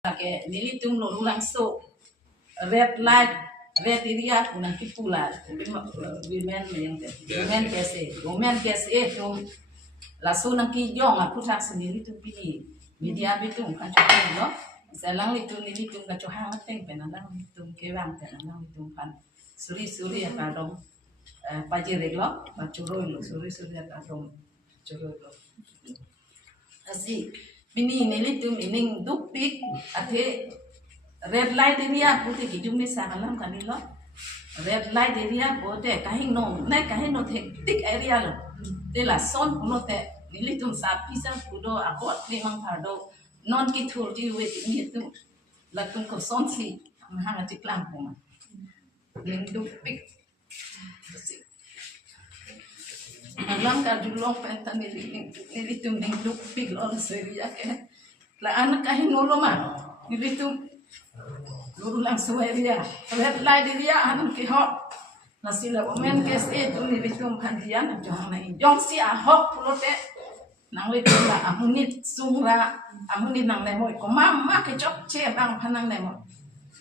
Ke nilitung lo langsung red light red area kunang kipula women kese tum lasso nang ki yong aku tak sendiri tu pilih media bitung kan cukup lo selang itu nilitung kan cukup hangat teng penandang bitung kewang penandang bitung kan suri apa dong pajire lo pacuroi lo suri apa dong curoi lo asik bini nilitung ining dupik ate red light area putih kijung ni sakalam kanilo red light area bote kahin no hektik area lo de la son kuno te nilitung sapi sa kudo akot memang pardo non kitur di wet ngitung latung ko son si hanga tiklang puma ning dupik alam ka julong penta nilitung ning dupik lo seria ke la anak kahin no lo ma nilitung luru langsung area red light area anam ki hot nasila women kes tu nilitung kandian jong nai jong si ahok pulote nang le la amunit sungra amunit nang le moi ko mama ke chok che bang phanang le mo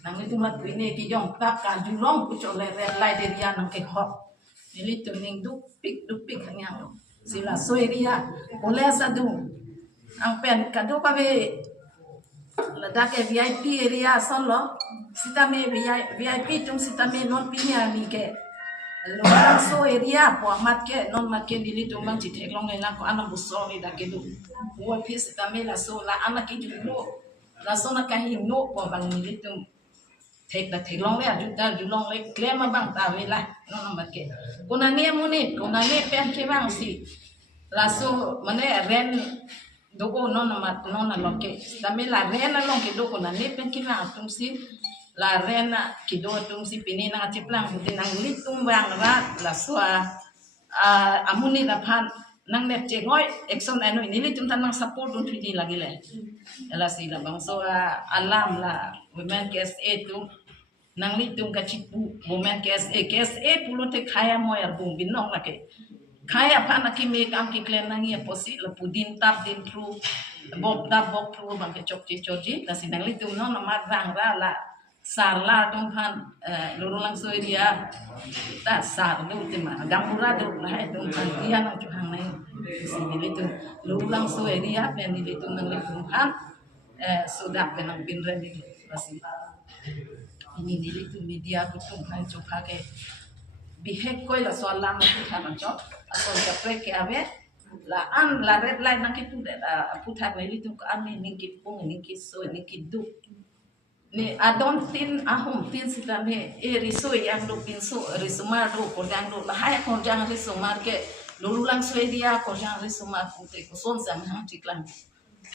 nang le tumla tuine ki jong tap ka julong ku chole red light area nang ke hot nilitung ning dupik hanyang sila so area boleh sadu ang pen kado ka be ledak VIP area solo sitame VIP tum sitame non pinya ni ke lo so area po mat ke non mat ke dili tum bang citek long lela ko anam busol ni dake du wo pi sitame la so la anak ki julu la so na kahi no po bang ni tum tek long le julong le klema bang ta wela non mat ke kuna ne munit kuna ne pen ke bang si la so mane ren dogo non loke dame la rena long ke dogo na lepen kila tum si la rena ki do tum si pini na tiplang buti nang litung bang la swa amuni la phan nang net che ngoi exon anu ini litung tan nang support dun thidi lagi le la si la bang so alam la women kes tu nang litung ka chipu women kes pulo te khaya moyar bung binong la ke kaya pa na ki make am ki klen nang ya posi la pudin tap din tru bok tru bang ke choji la sinang li tum no na mat rang ra la sar la tum phan luru lang so dia ta sar du ti ma gamura du la hai tum phan dia na chu hang nai si li tum luru lang so dia pe ni li tum nang li tum phan sudah pe nang pin re ni la si ini ni li tum media ku tum phan chu pha ke bihek koi la soal lama tu thaman chok asal kapre ke ave la an la red light nang kitu de la putha beli tu an ni ningki pung ningki so ningki du ni adon tin ahum tin sitame riso yang do pin so risumar do ko jang do la haya ko jang risumar ke lulu lang so dia ko jang risumar pute ko son sang hang tiklang